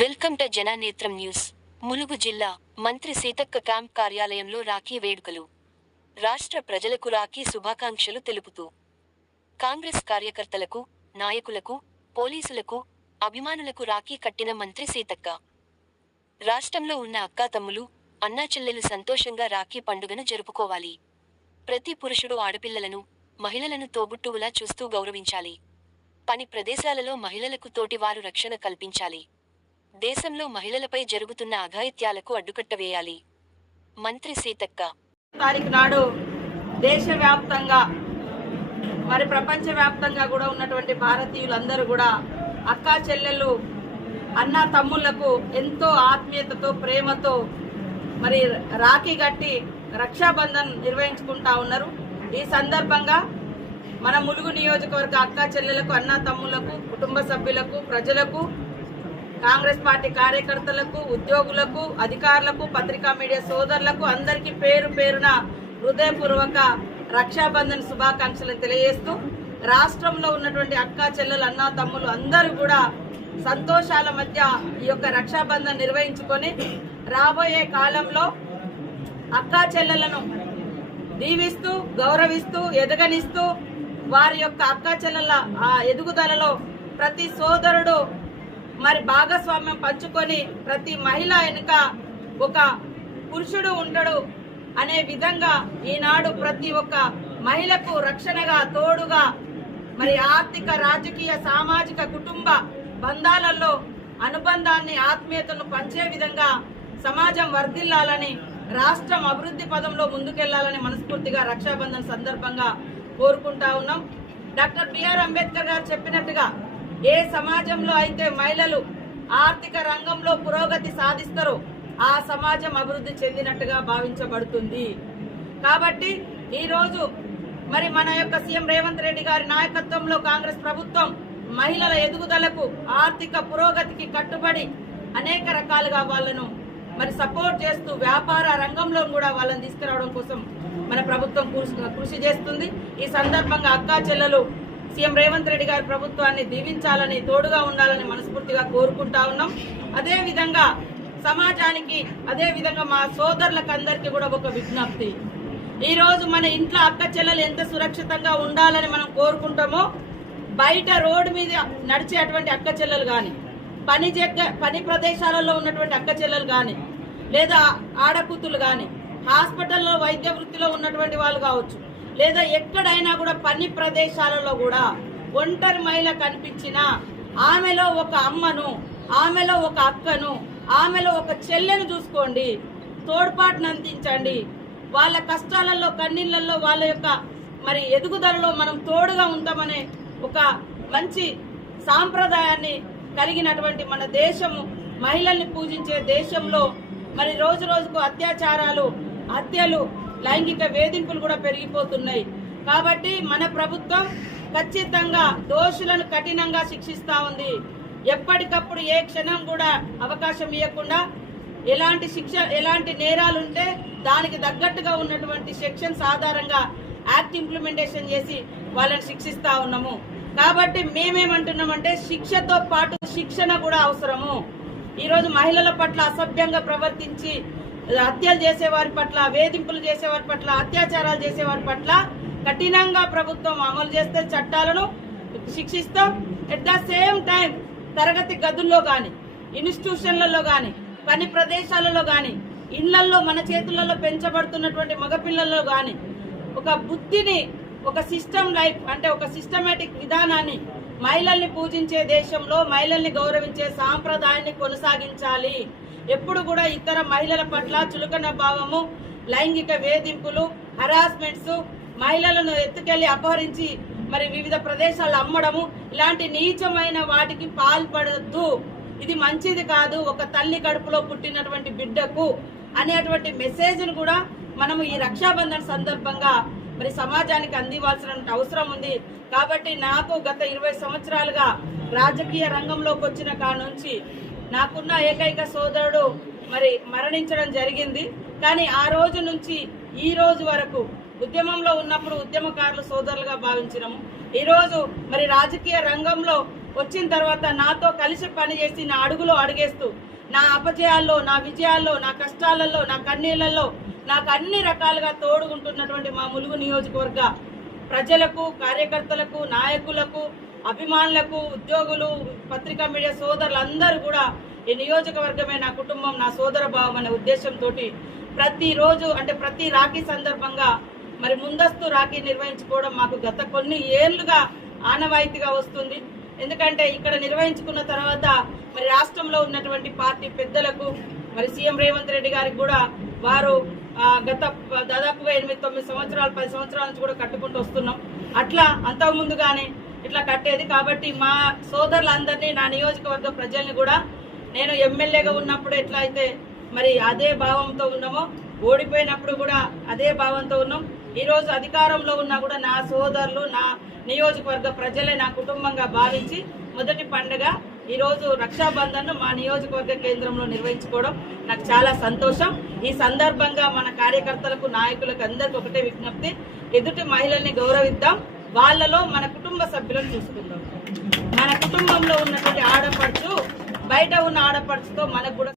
Welcome to Jananetram news. Mulugu జిల్లా మంత్రి Seethakka camp కార్యాలయంలో రాఖీ వేడుకలు. రాష్ట్ర ప్రజలకు రాఖీ శుభాకాంక్షలు తెలుపుతూ కాంగ్రెస్ కార్యకర్తలకు, నాయకులకు, పోలీసులకు, అభిమానులకు రాఖీ కట్టిన మంత్రి సీతక్క. రాష్ట్రంలో ఉన్న అక్కాతమ్ములు, అన్నాచెల్లెలు సంతోషంగా రాఖీ పండుగను జరుపుకోవాలి. ప్రతి పురుషుడు ఆడపిల్లలను, మహిళలను తోబుట్టువులా చూస్తూ గౌరవించాలి. పని ప్రదేశాలలో మహిళలకు తోటివారు రక్షణ కల్పించాలి. దేశంలో మహిళలపై జరుగుతున్న అఘాయిత్యాలకు అడ్డుకట్ట వేయాలి. మంత్రి సీతక్క తారీఖు నాడు దేశవ్యాప్తంగా మరి ప్రపంచవ్యాప్తంగా కూడా ఉన్నటువంటి భారతీయులందరూ కూడా అక్కా చెల్లెళ్ళు, అన్న తమ్ముళ్లకు ఎంతో ఆత్మీయతతో, ప్రేమతో మరి రాఖీ కట్టి రక్షాబంధన్ నిర్వహించుకుంటా ఉన్నారు. ఈ సందర్భంగా మన ములుగు నియోజకవర్గ అక్కా చెల్లెలకు, అన్న తమ్ముళ్లకు, కుటుంబ సభ్యులకు, ప్రజలకు, కాంగ్రెస్ పార్టీ కార్యకర్తలకు, ఉద్యోగులకు, అధికారులకు, పత్రికా మీడియా సోదరులకు అందరికీ పేరు పేరున హృదయపూర్వక రక్షాబంధన్ శుభాకాంక్షలు తెలియజేస్తూ, రాష్ట్రంలో ఉన్నటువంటి అక్కా చెల్లెలు, అన్నా తమ్ములు అందరూ కూడా సంతోషాల మధ్య ఈ యొక్క రక్షాబంధన్ నిర్వహించుకొని రాబోయే కాలంలో అక్కా చెల్లెలను దీవిస్తూ, గౌరవిస్తూ, ఎదగనిస్తూ వారి యొక్క అక్కా చెల్లెల ఎదుగుదలలో ప్రతి సోదరుడు మరి భాగస్వామ్యం పంచుకొని ప్రతి మహిళ వెనుక ఒక పురుషుడు ఉంటాడు అనే విధంగా ఈనాడు ప్రతి ఒక్క మహిళకు రక్షణగా, తోడుగా మరి ఆర్థిక, రాజకీయ, సామాజిక, కుటుంబ బంధాలలో అనుబంధాన్ని, ఆత్మీయతను పంచే విధంగా సమాజం వర్ధిల్లాలని, రాష్ట్రం అభివృద్ధి పదంలో ముందుకెళ్లాలని మనస్ఫూర్తిగా రక్షాబంధన్ సందర్భంగా కోరుకుంటా ఉన్నాం. డాక్టర్ బిఆర్ అంబేద్కర్ గారు చెప్పినట్టుగా ఏ సమాజంలో అయితే మహిళలు ఆర్థిక రంగంలో పురోగతి సాధిస్తారో ఆ సమాజం అభివృద్ధి చెందినట్టుగా భావించబడుతుంది. కాబట్టి ఈరోజు మరి మన యొక్క సీఎం రేవంత్ రెడ్డి గారి నాయకత్వంలో కాంగ్రెస్ ప్రభుత్వం మహిళల ఎదుగుదలకు, ఆర్థిక పురోగతికి కట్టుబడి అనేక రకాలుగా వాళ్ళను మరి సపోర్ట్ చేస్తూ వ్యాపార రంగంలో కూడా వాళ్ళని తీసుకురావడం కోసం మన ప్రభుత్వం కృషి చేస్తుంది. ఈ సందర్భంగా అక్కా చెల్లెలు సీఎం రేవంత్ రెడ్డి గారి ప్రభుత్వాన్ని దీవించాలని, తోడుగా ఉండాలని మనస్ఫూర్తిగా కోరుకుంటా ఉన్నాం. అదేవిధంగా సమాజానికి, అదేవిధంగా మా సోదరులకు అందరికీ కూడా ఒక విజ్ఞప్తి. ఈరోజు మన ఇంట్లో అక్క చెల్లెలు ఎంత సురక్షితంగా ఉండాలని మనం కోరుకుంటామో, బయట రోడ్డు మీద నడిచేటువంటి అక్క చెల్లెలు కానీ, పని ప్రదేశాలలో ఉన్నటువంటి అక్క చెల్లెలు కానీ, లేదా ఆడకూతులు కానీ, హాస్పిటల్లో వైద్య వృత్తిలో ఉన్నటువంటి వాళ్ళు కావచ్చు, లేదా ఎక్కడైనా కూడా పని ప్రదేశాలలో కూడా ఒంటరి మహిళ కనిపించినా ఆమెలో ఒక అమ్మను, ఆమెలో ఒక అక్కను, ఆమెలో ఒక చెల్లెను చూసుకోండి, తోడ్పాటును అందించండి. వాళ్ళ కష్టాలలో, కన్నీళ్లలో, వాళ్ళ యొక్క మరి ఎదుగుదలలో మనం తోడుగా ఉంటామనే ఒక మంచి సాంప్రదాయాన్ని కలిగినటువంటి మన దేశము, మహిళల్ని పూజించే దేశంలో మరి రోజు రోజుకు అత్యాచారాలు, హత్యలు, లైంగిక వేధింపులు కూడా పెరిగిపోతున్నాయి. కాబట్టి మన ప్రభుత్వం ఖచ్చితంగా దోషులను కఠినంగా శిక్షిస్తా ఉంది. ఎప్పటికప్పుడు ఏ క్షణం కూడా అవకాశం ఇవ్వకుండా ఎలాంటి నేరాలుంటే దానికి తగ్గట్టుగా ఉన్నటువంటి సెక్షన్స్ ఆధారంగా యాక్ట్ ఇంప్లిమెంటేషన్ చేసి వాళ్ళని శిక్షిస్తా ఉన్నాము. కాబట్టి మేమేమంటున్నామంటే శిక్షతో పాటు శిక్షణ కూడా అవసరము. ఈరోజు మహిళల పట్ల అసభ్యంగా ప్రవర్తించి హత్యలు చేసేవారి పట్ల, వేధింపులు చేసేవారి పట్ల, అత్యాచారాలు చేసేవారి పట్ల కఠినంగా ప్రభుత్వం అమలు చేస్తే చట్టాలను శిక్షిస్తాం. ఎట్ ద సేమ్ టైం తరగతి గదుల్లో కానీ, ఇన్స్టిట్యూషన్లలో కానీ, పని ప్రదేశాలలో కానీ, ఇళ్లలో మన చేతులలో పెంచబడుతున్నటువంటి మగపిల్లల్లో కానీ ఒక బుద్ధిని, ఒక సిస్టమ్ లైఫ్ అంటే ఒక సిస్టమేటిక్ విధానాన్ని, మహిళల్ని పూజించే దేశంలో మహిళల్ని గౌరవించే సాంప్రదాయాన్ని కొనసాగించాలి. ఎప్పుడు కూడా ఇతర మహిళల పట్ల చులకన భావము, లైంగిక వేధింపులు, హరాస్మెంట్స్, మహిళలను ఎత్తుకెళ్లి అపహరించి మరి వివిధ ప్రదేశాల్లో అమ్మడము, ఇలాంటి నీచమైన వాటికి పాల్పడద్దు. ఇది మంచిది కాదు ఒక తల్లి కడుపులో పుట్టినటువంటి బిడ్డకు అనేటువంటి మెసేజ్ను కూడా మనము ఈ రక్షాబంధన్ సందర్భంగా మరి సమాజానికి అందివ్వాల్సిన అవసరం ఉంది. కాబట్టి నాకు గత 20 సంవత్సరాలుగా రాజకీయ రంగంలోకి వచ్చిన కానుంచి నాకున్న ఏకైక సోదరుడు మరి మరణించడం జరిగింది. కానీ ఆ రోజు నుంచి ఈ రోజు వరకు ఉద్యమంలో ఉన్నప్పుడు ఉద్యమకారులు సోదరులుగా భావించినాము. ఈరోజు మరి రాజకీయ రంగంలో వచ్చిన తర్వాత నాతో కలిసి పనిచేసి నా అడుగులో అడుగేస్తూ నా అపజయాల్లో, నా విజయాల్లో, నా కష్టాలలో, నా కన్నీళ్లలో నాకు అన్ని రకాలుగా తోడుకుంటున్నటువంటి మా ములుగు నియోజకవర్గ ప్రజలకు, కార్యకర్తలకు, నాయకులకు, అభిమానులకు, ఉద్యోగులు, పత్రికా మీడియా సోదరులందరూ కూడా ఈ నియోజకవర్గమే నా కుటుంబం, నా సోదర భావం అనే ఉద్దేశంతో ప్రతిరోజు అంటే ప్రతి రాఖీ సందర్భంగా మరి ముందస్తు రాఖీ నిర్వహించుకోవడం మాకు గత కొన్ని ఏళ్లుగా ఆనవాయితీగా వస్తుంది. ఎందుకంటే ఇక్కడ నిర్వహించుకున్న తర్వాత మరి రాష్ట్రంలో ఉన్నటువంటి పార్టీ పెద్దలకు మరి సీఎం రేవంత్ రెడ్డి గారికి కూడా వారు గత దాదాపుగా 8-9 సంవత్సరాలు 10 సంవత్సరాల నుంచి కూడా కట్టుకుంటూ వస్తున్నాం. అట్లా అంతకుముందుగానే ఇట్లా కట్టేది. కాబట్టి మా సోదరులందరినీ, నా నియోజకవర్గ ప్రజల్ని కూడా నేను ఎమ్మెల్యేగా ఉన్నప్పుడు ఎట్లా అయితే మరి అదే భావంతో ఉన్నామో, ఓడిపోయినప్పుడు కూడా అదే భావంతో ఉన్నాం. ఈరోజు అధికారంలో ఉన్నా కూడా నా సోదరులు, నా నియోజకవర్గ ప్రజలే నా కుటుంబంగా భావించి మొదటి పండుగ ఈరోజు రక్షాబంధన్ మా నియోజకవర్గ కేంద్రంలో నిర్వహించుకోవడం నాకు చాలా సంతోషం. ఈ సందర్భంగా మన కార్యకర్తలకు, నాయకులకు అందరికీ ఒకటే విజ్ఞప్తి, ఎదుటి మహిళల్ని గౌరవిద్దాం, వాళ్ళలో మన కుటుంబ సభ్యులను చూసుకుందాం. మన కుటుంబంలో ఉన్నటువంటి ఆడపడుచు బయట ఉన్న ఆడపడుచుతో మనకు కూడా